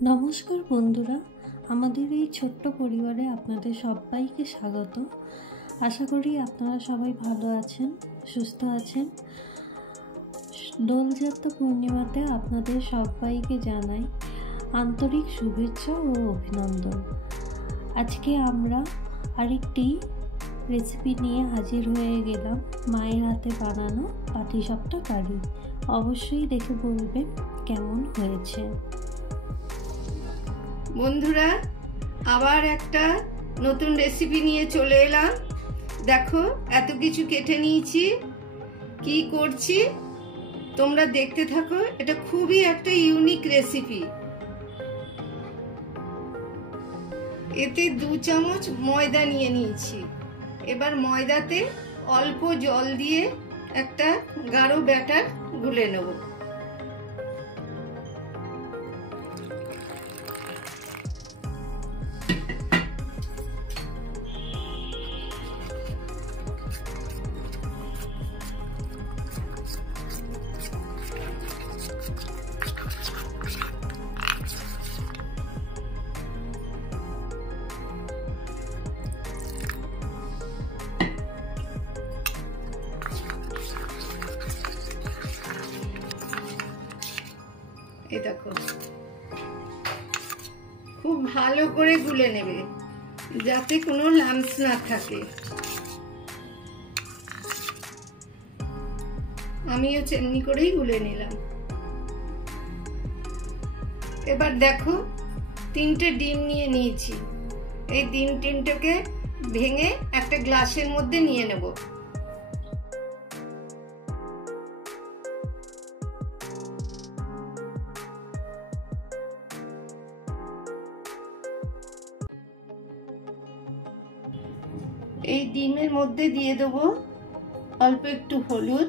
নমস্কার বন্ধুরা, আমাদের এই ছোট্ট পরিবারে আপনাদের সবাইকে স্বাগত। আশা করি আপনারা সবাই ভালো আছেন, সুস্থ আছেন। দোলযাত্রা পূর্ণিমাতে আপনাদের সবাইকে জানাই আন্তরিক শুভেচ্ছা ও অভিনন্দন। আজকে আমরা আরেকটি রেসিপি নিয়ে হাজির হয়ে গেলাম, মায়ের হাতে বানানো পাটিসাপটা কারি। অবশ্যই দেখে বলবেন কেমন হয়েছে। বন্ধুরা, আবার একটা নতুন রেসিপি নিয়ে চলে এলাম। দেখো, এত কিছু কেটে নিয়েছি, কি করছি তোমরা দেখতে থাকো। এটা খুবই একটা ইউনিক রেসিপি। এতে 2 চামচ ময়দা নিয়ে নিয়েছি। এবার ময়দাতে অল্প জল দিয়ে একটা গাঢ় ব্যাটার গুলে নেব। এই দেখো, খুব ভালো করে গুলে নেবে যাতে কোনো লাম্পস না থাকে। আমিও এমনি করেই গুলে নিলাম। এবার দেখো, 3টে ডিম নিয়ে নিয়েছি। এই ডিম 3টেকে ভেঙে একটা গ্লাসের মধ্যে নিয়ে নেব। এই ডিমের মধ্যে দিয়ে দেব অল্প একটু হলুদ,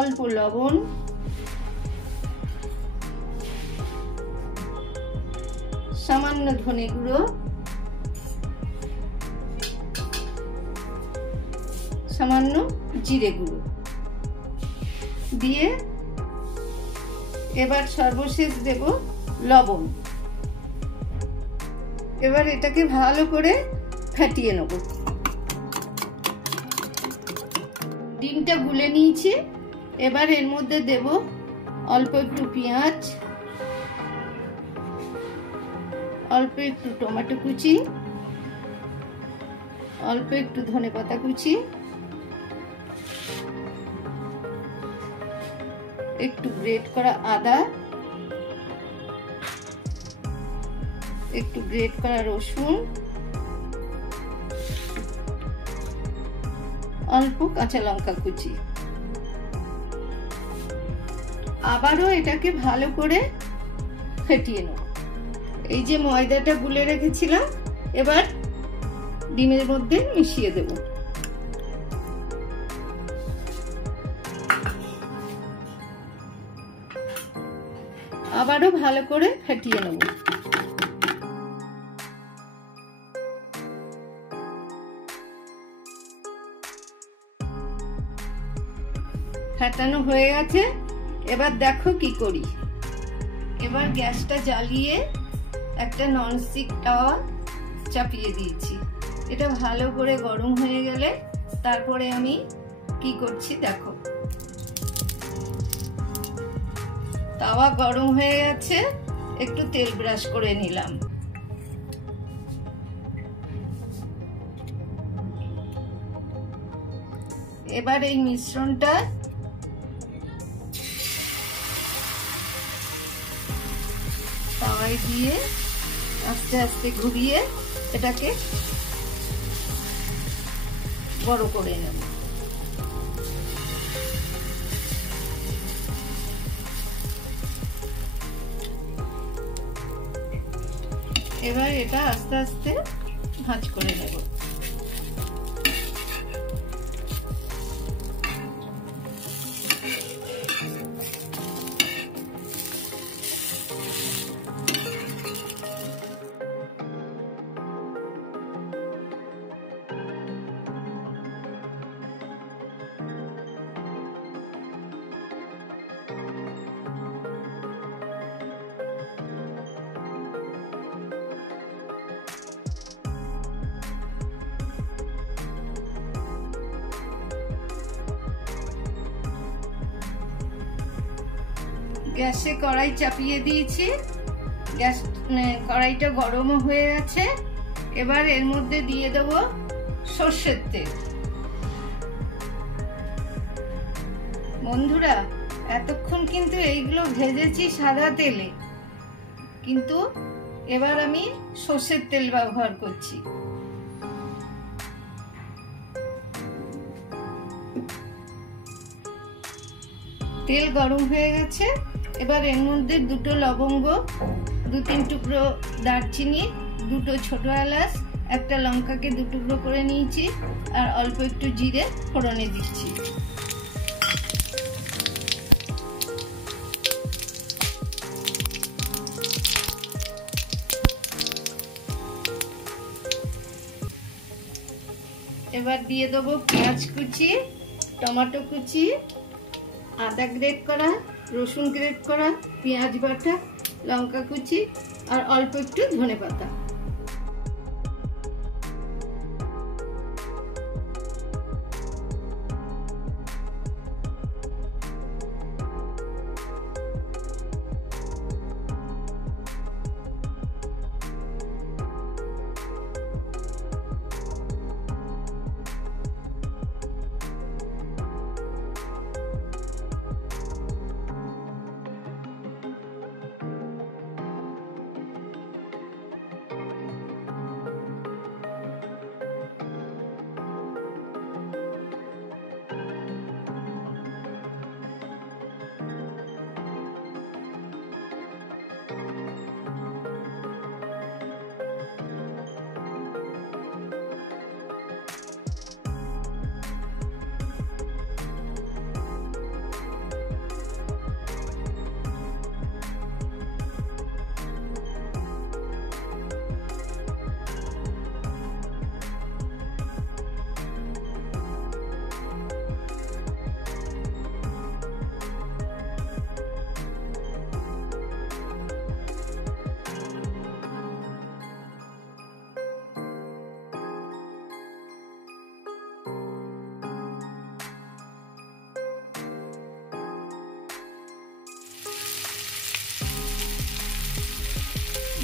অল্প লবণ, সামান্য ধনে গুঁড়ো, সামান্য জিরে গুঁড়ো দিয়ে এবার সর্বশেষ দেব লবণ। এবার এটাকে ভালো করে ফাটিয়ে নেব। ডিমটা গুলে নিয়েছি। এবার এর মধ্যে দেব অল্প একটু পেঁয়াজ, অল্প একটু টমেটো কুচি, অল্প একটু ধনেপাতা কুচি, একটু গ্রেট করা আদা, একটু গ্রেট করা রসুন, অল্প কাঁচা লঙ্কা কুচি। আবারও এটাকে ভালো করে ফেটিয়ে নেব। এই যে ময়দাটা গুলে রেখেছিলাম, এবার ডিমের মধ্যে মিশিয়ে দেব। আবারও ভালো করে ফেটিয়ে নেব। ফেটানো হয়ে গেছে। এবার দেখো কি করি। এবার গ্যাসটা জ্বালিয়ে একটা ননস্টিক তাওয়া চাপিয়ে দিয়েছি। এটা ভালো করে গরম হয়ে গেলে তারপরে আমি কি করছি দেখো। তাওয়া গরম হয়ে গেছে, একটু তেল ব্রাশ করে নিলাম। এবার এই মিশ্রণটা তাওয়ায় দিয়ে আস্তে আস্তে ঘুরিয়ে এটাকে বড় করে নেব। এবার এটা আস্তে আস্তে ভাঁজ করে নেব। গ্যাসে কড়াই চাপিয়ে দিয়েছি, কড়াইটা গরম হয়ে গেছে। এবার এর মধ্যে দিয়ে দেব সর্ষের তেল। বন্ধুরা, এতক্ষণ কিন্তু এইগুলো ভেজেছি সাদা তেলে, কিন্তু এবার আমি সর্ষের তেল ব্যবহার করছি। তেল গরম হয়ে গেছে। এবার এর মধ্যে দুটো লবঙ্গ, 2-3 টুকরো দারচিনি, দুটো ছোট এলাচ, একটা লঙ্কাকে 2 টুকরো করে নিয়েছি, আর অল্প একটু জিরে ফোড়নে দিচ্ছি। এবার দিয়ে দেবো পেঁয়াজ কুচি, টমেটো কুচি, আদা গ্রেট করা, রসুন গ্রেট করা, পেঁয়াজ বাটা, লঙ্কা কুচি, আর অল্প একটু ধনেপাতা।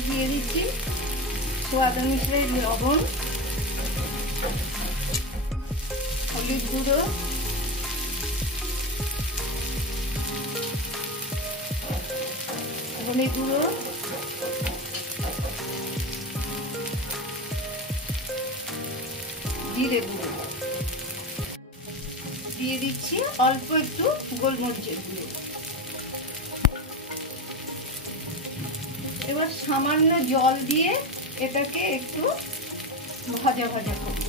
দিয়ে দিচ্ছি স্বাদ অনুসারে লবণ, হলুদ গুঁড়ো, ধনে গুঁড়ো, জিরে গুঁড়ো, দিয়ে দিচ্ছি অল্প একটু গোলমরিচের গুঁড়ো। এবার সামান্য জল দিয়ে এটাকে একটু ভাজা ভাজা করব।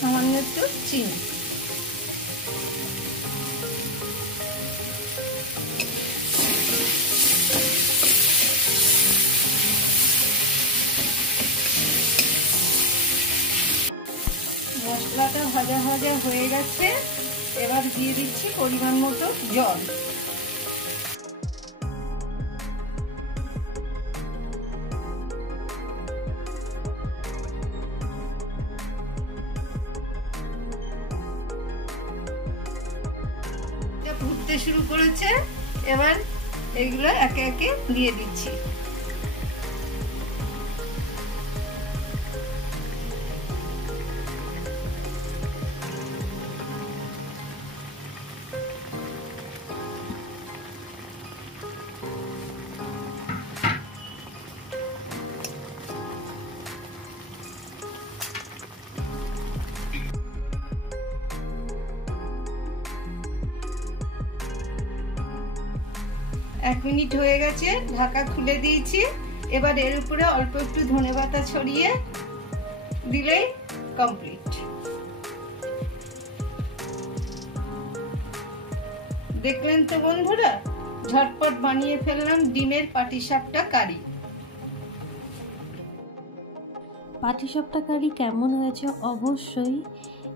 সামান্য একটু চিনি, মশলাটা ভাজা ভাজা হয়ে গেছে। এবার দিয়ে দিচ্ছি পরিমাণ মতো জল। ফুটতে শুরু করেছে, এবার এগুলো একে একে দিয়ে দিচ্ছি। এক মিনিট হয়ে গেছে, ঢাকা খুলে দিয়েছি। এবার এর উপরে অল্প একটু ধনেপাতা ছড়িয়ে দিলেই কমপ্লিট। দেখলেন তো বন্ধুরা, ঝটপট বানিয়ে ফেললাম ডিমের পাটিসাপটা কারি। পাটিসাপটা কারি কেমন হয়েছে অবশ্যই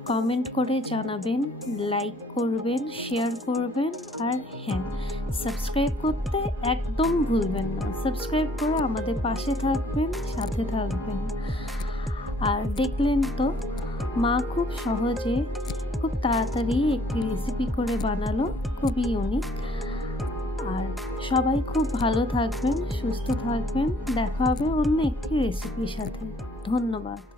কমেন্ট করে জানাবেন, লাইক করবেন, শেয়ার করবেন, আর হ্যাঁ, সাবস্ক্রাইব করতে একদম ভুলবেন না। সাবস্ক্রাইব করে আমাদের পাশে থাকবেন, সাথে থাকবেন। আর দেখলেন তো, মা খুব সহজে, খুব তাড়াতাড়ি একটি রেসিপি করে বানালো, খুবই ইউনিক। আর সবাই খুব ভালো থাকবেন, সুস্থ থাকবেন। দেখা হবে অন্য একটি রেসিপির সাথে। ধন্যবাদ।